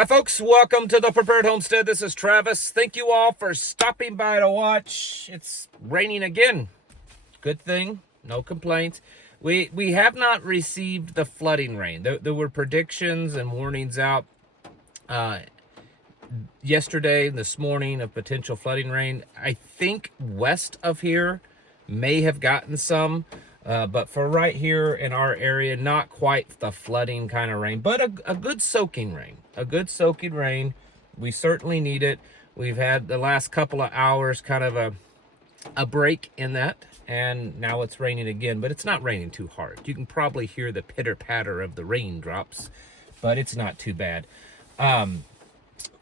Hi folks, welcome to the Prepared Homestead. This is Travis. Thank you all for stopping by to watch. It's raining again. Good thing, no complaints. We have not received the flooding rain. There were predictions and warnings out yesterday and this morning of potential flooding rain. I think west of here may have gotten some, but for right here in our area, not quite the flooding kind of rain, but a good soaking rain. A good soaking rain. We certainly need it. We've had the last couple of hours kind of a break in that, and now it's raining again, but it's not raining too hard. You can probably hear the pitter-patter of the raindrops, but it's not too bad.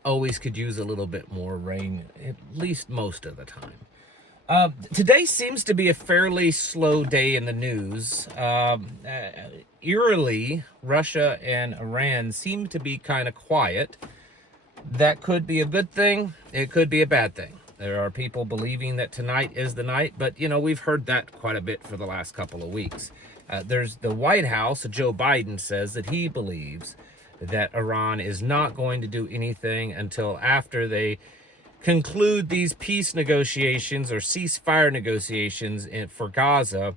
Always could use a little bit more rain, at least most of the time. Today seems to be a fairly slow day in the news. Eerily, Russia and Iran seem to be kind of quiet. That could be a good thing. It could be a bad thing. There are people believing that tonight is the night, but, you know, we've heard that quite a bit for the last couple of weeks. There's the White House, Joe Biden says that he believes that Iran is not going to do anything until after they conclude these peace negotiations or ceasefire negotiations for Gaza,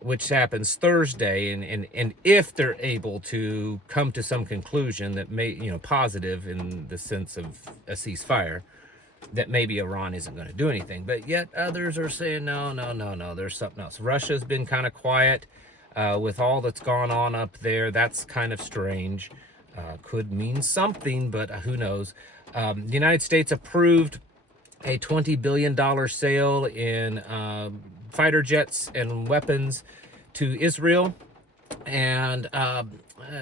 which happens Thursday, and if they're able to come to some conclusion that may, you know, positive in the sense of a ceasefire, that maybe Iran isn't going to do anything. But yet others are saying no, there's something else. Russia's been kind of quiet with all that's gone on up there. That's kind of strange. Could mean something, but who knows. The United States approved a $20 billion sale in fighter jets and weapons to Israel, and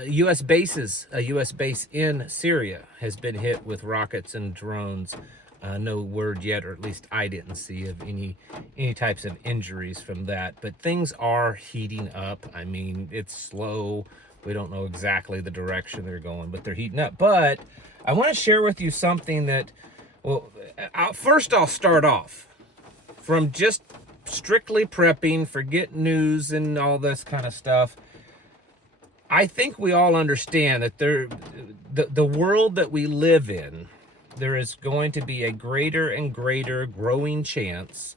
U.S. bases, a U.S. base in Syria has been hit with rockets and drones. No word yet, or at least I didn't see of any types of injuries from that. But things are heating up. I mean, it's slow. We don't know exactly the direction they're going, but they're heating up. But I want to share with you something that, well, first I'll start off from just strictly prepping, forget news and all this kind of stuff. I think we all understand that the world that we live in, there is going to be a greater and greater growing chance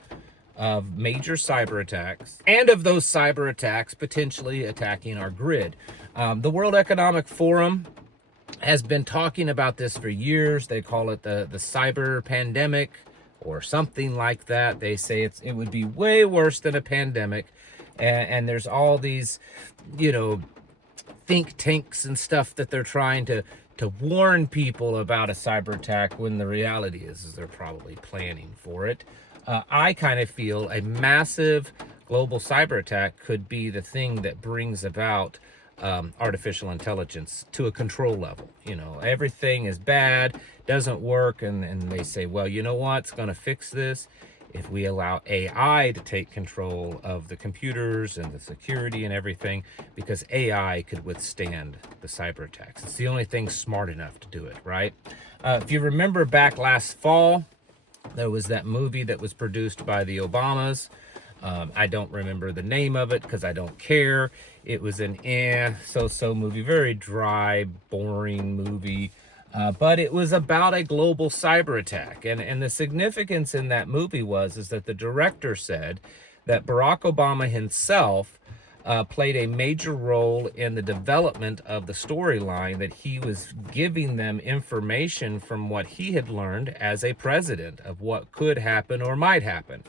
of major cyber attacks, and of those cyber attacks potentially attacking our grid. The World Economic Forum has been talking about this for years. They call it the cyber pandemic or something like that. They say it would be way worse than a pandemic. And there's all these, you know, think tanks and stuff that they're trying to warn people about a cyber attack, when the reality is they're probably planning for it. I kind of feel a massive global cyber attack could be the thing that brings about artificial intelligence to a control level. You know, everything is bad, doesn't work, and they say, well, you know what's going to fix this? If we allow AI to take control of the computers and the security and everything, because AI could withstand the cyber attacks. It's the only thing smart enough to do it, right? If you remember back last fall, there was that movie that was produced by the Obamas. I don't remember the name of it because I don't care. It was an so-so movie, very dry, boring movie. But it was about a global cyber attack. And the significance in that movie is that the director said that Barack Obama himself played a major role in the development of the storyline, that he was giving them information from what he had learned as a president of what could happen or might happen.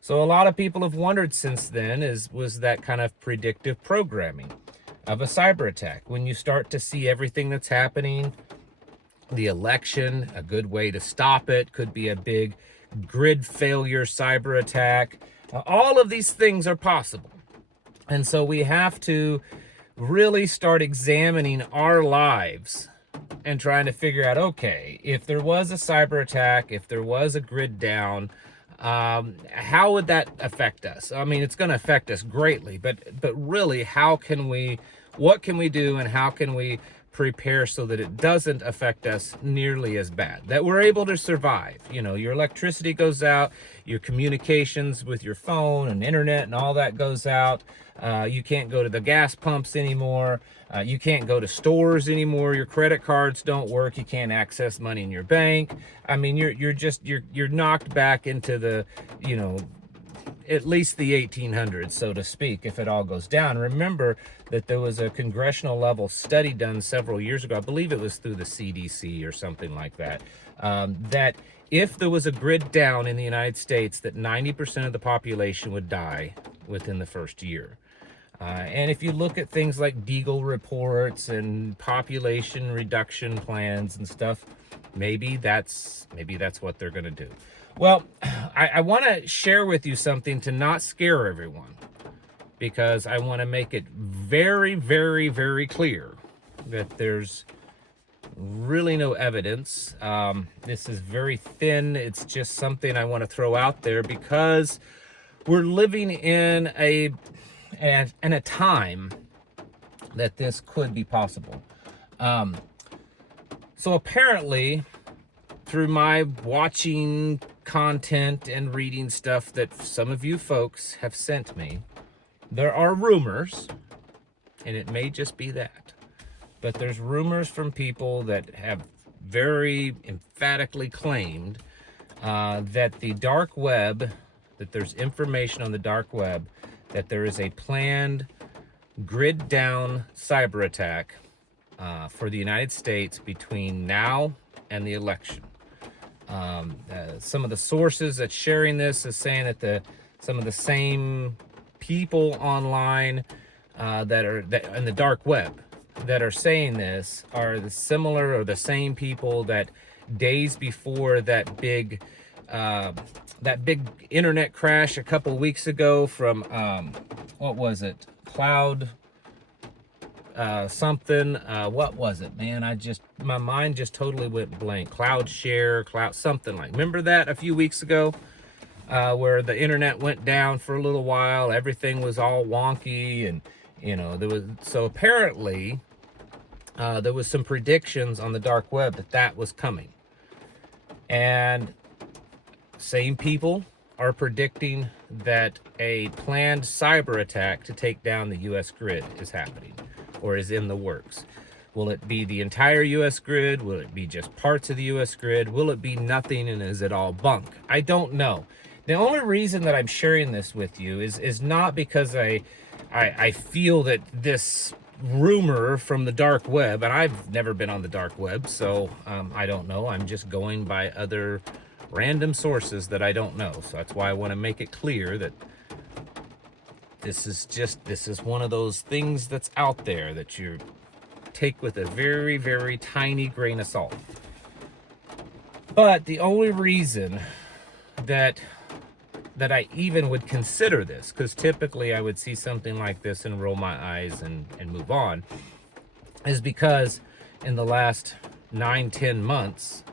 So a lot of people have wondered since then, was that kind of predictive programming of a cyber attack. When you start to see everything that's happening, the election, a good way to stop it could be a big grid failure cyber attack. All of these things are possible. And so we have to really start examining our lives and trying to figure out, okay, if there was a cyber attack, if there was a grid down, how would that affect us? I mean, it's going to affect us greatly, but really, what can we do, and how can we prepare so that it doesn't affect us nearly as bad, that we're able to survive. You know, your electricity goes out, your communications with your phone and internet and all that goes out. You can't go to the gas pumps anymore. You can't go to stores anymore. Your credit cards don't work. You can't access money in your bank. I mean, you're knocked back into the, you know, at least the 1800s, so to speak, if it all goes down. Remember that there was a congressional level study done several years ago, I believe it was through the CDC or something like that, that if there was a grid down in the United States, that 90% of the population would die within the first year. And if you look at things like Deagle reports and population reduction plans and stuff, maybe that's what they're going to do. Well, I want to share with you something to not scare everyone, because I want to make it very, very, very clear that there's really no evidence. This is very thin. It's just something I want to throw out there because we're living in a time that this could be possible. So apparently, through my watching content and reading stuff that some of you folks have sent me, there are rumors, and it may just be that, but there's rumors from people that have very emphatically claimed that the dark web, that there's information on the dark web, that there is a planned grid down cyber attack for the United States between now and the election. Some of the sources that's sharing this is saying that some of the same people online that in the dark web that are saying this are the similar or the same people that days before that big internet crash a couple weeks ago from what was it, cloud something, what was it, man? My mind just totally went blank. Cloud share, cloud something like, remember that a few weeks ago, where the internet went down for a little while, everything was all wonky, and you know, so apparently there was some predictions on the dark web that was coming, and same people are predicting that a planned cyber attack to take down the US grid is happening, or is in the works. Will it be the entire US grid? Will it be just parts of the US grid? Will it be nothing, and is it all bunk? I don't know. The only reason that I'm sharing this with you is not because I feel that this rumor from the dark web, and I've never been on the dark web, so I don't know. I'm just going by other random sources that I don't know. So that's why I want to make it clear that this is one of those things that's out there that you take with a very, very tiny grain of salt. But the only reason that I even would consider this, because typically I would see something like this and roll my eyes and move on, is because in the last 9-10 months,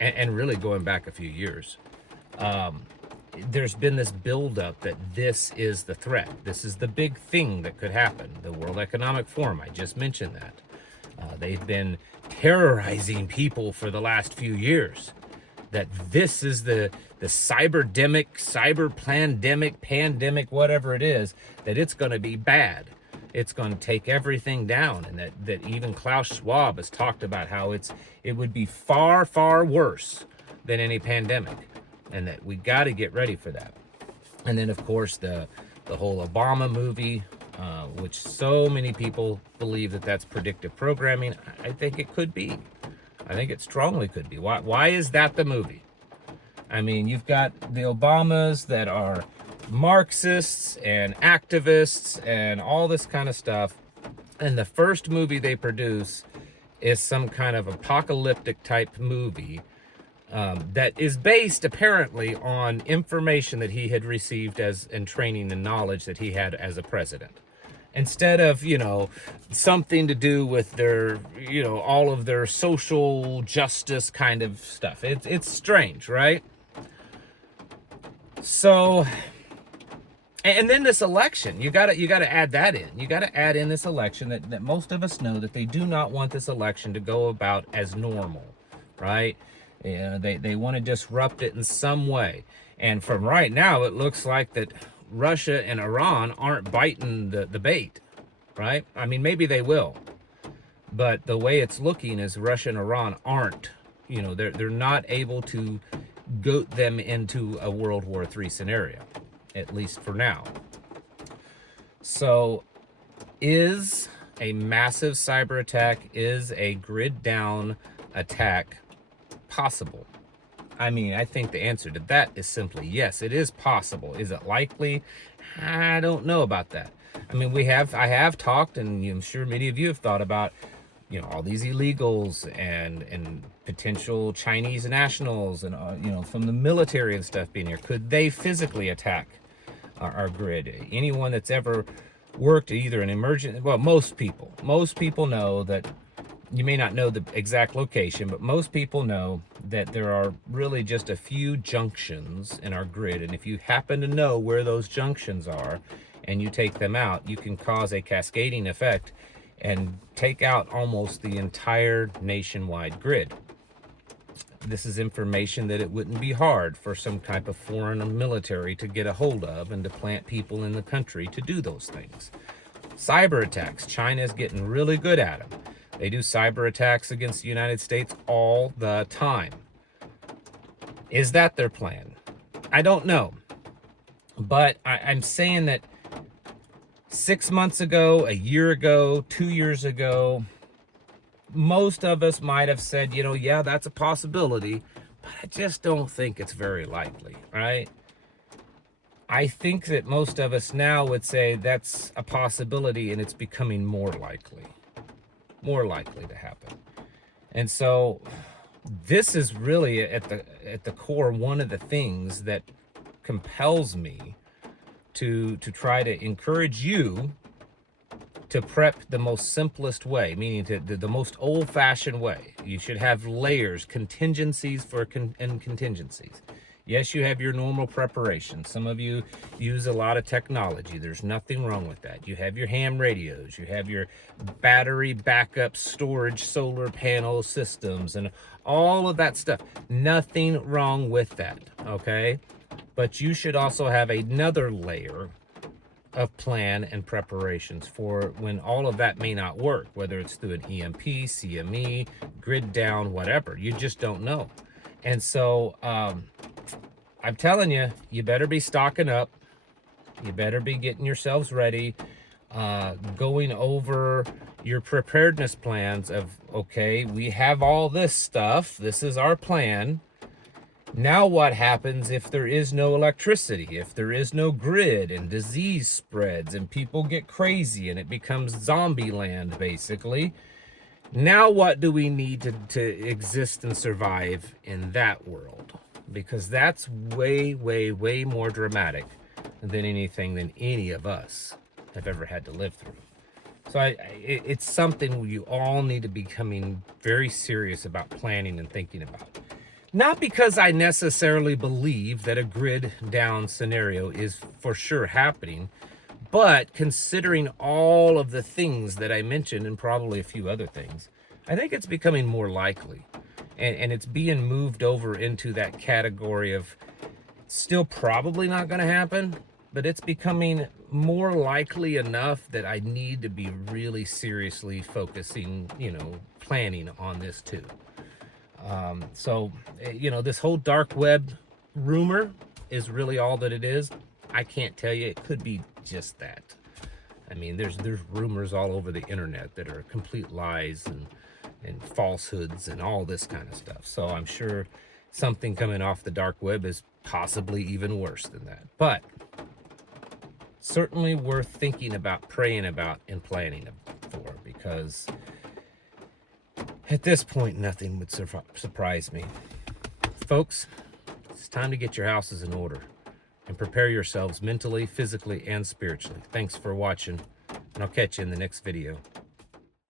and really going back a few years, there's been this buildup that this is the threat. This is the big thing that could happen. The World Economic Forum, I just mentioned that. They've been terrorizing people for the last few years, that this is the cyberdemic, cyber pandemic, whatever it is, that it's going to be bad. It's going to take everything down, and that even Klaus Schwab has talked about how it would be far, far worse than any pandemic, and that we got to get ready for that. And then, of course, the whole Obama movie, which so many people believe that that's predictive programming. I think it could be. I think it strongly could be. Why is that the movie? I mean, you've got the Obamas that are Marxists and activists and all this kind of stuff, and the first movie they produce is some kind of apocalyptic type movie that is based apparently on information that he had received and training and knowledge that he had as a president, instead of, you know, something to do with their, you know, all of their social justice kind of stuff. It's strange, right? So And then this election, you gotta add that in. You gotta add in this election that most of us know that they do not want this election to go about as normal, right? They want to disrupt it in some way. And from right now, it looks like that Russia and Iran aren't biting the bait, right? I mean, maybe they will, but the way it's looking is Russia and Iran aren't. You know, they're not able to goat them into a World War III scenario, at least for now. So is a massive cyber attack, is a grid down attack possible? I mean, I think the answer to that is simply yes, it is possible. Is it likely? I don't know about that. I mean, I have talked, and I'm sure many of you have thought about, you know, all these illegals and potential Chinese nationals and, you know, from the military and stuff being here. Could they physically attack our grid? Anyone that's ever worked either in emergent, well, most people know that, you may not know the exact location, but most people know that there are really just a few junctions in our grid. And if you happen to know where those junctions are and you take them out, you can cause a cascading effect and take out almost the entire nationwide grid. This is information that it wouldn't be hard for some type of foreign military to get a hold of and to plant people in the country to do those things. Cyber attacks, China is getting really good at them. They do cyber attacks against the United States all the time. Is that their plan? I don't know. But I'm saying that 6 months ago, a year ago, 2 years ago, most of us might have said, you know, yeah, that's a possibility, but I just don't think it's very likely, right? I think that most of us now would say that's a possibility, and it's becoming more likely to happen. And so this is really at the core one of the things that compels me to try to encourage you to prep the most simplest way, meaning the most old-fashioned way. You should have layers, contingencies and contingencies. Yes, you have your normal preparation. Some of you use a lot of technology. There's nothing wrong with that. You have your ham radios. You have your battery backup storage solar panel systems and all of that stuff. Nothing wrong with that, okay? But you should also have another layer of plan and preparations for when all of that may not work, whether it's through an EMP, CME, grid down, whatever. You just don't know. And so I'm telling you, you better be stocking up. You better be getting yourselves ready, going over your preparedness plans of, okay, we have all this stuff. This is our plan. Now what happens if there is no electricity, if there is no grid and disease spreads and people get crazy and it becomes zombie land, basically? Now what do we need to exist and survive in that world? Because that's way, way, way more dramatic than anything than any of us have ever had to live through. So it's something you all need to be becoming very serious about planning and thinking about. Not because I necessarily believe that a grid down scenario is for sure happening, but considering all of the things that I mentioned and probably a few other things, I think it's becoming more likely. And it's being moved over into that category of still probably not going to happen, but it's becoming more likely enough that I need to be really seriously focusing, you know, planning on this too. So, you know, this whole dark web rumor is really all that it is. I can't tell you. It could be just that. I mean, there's rumors all over the internet that are complete lies and falsehoods and all this kind of stuff. So I'm sure something coming off the dark web is possibly even worse than that. But certainly worth thinking about, praying about, and planning for, because at this point, nothing would surprise me. Folks, it's time to get your houses in order and prepare yourselves mentally, physically, and spiritually. Thanks for watching, and I'll catch you in the next video.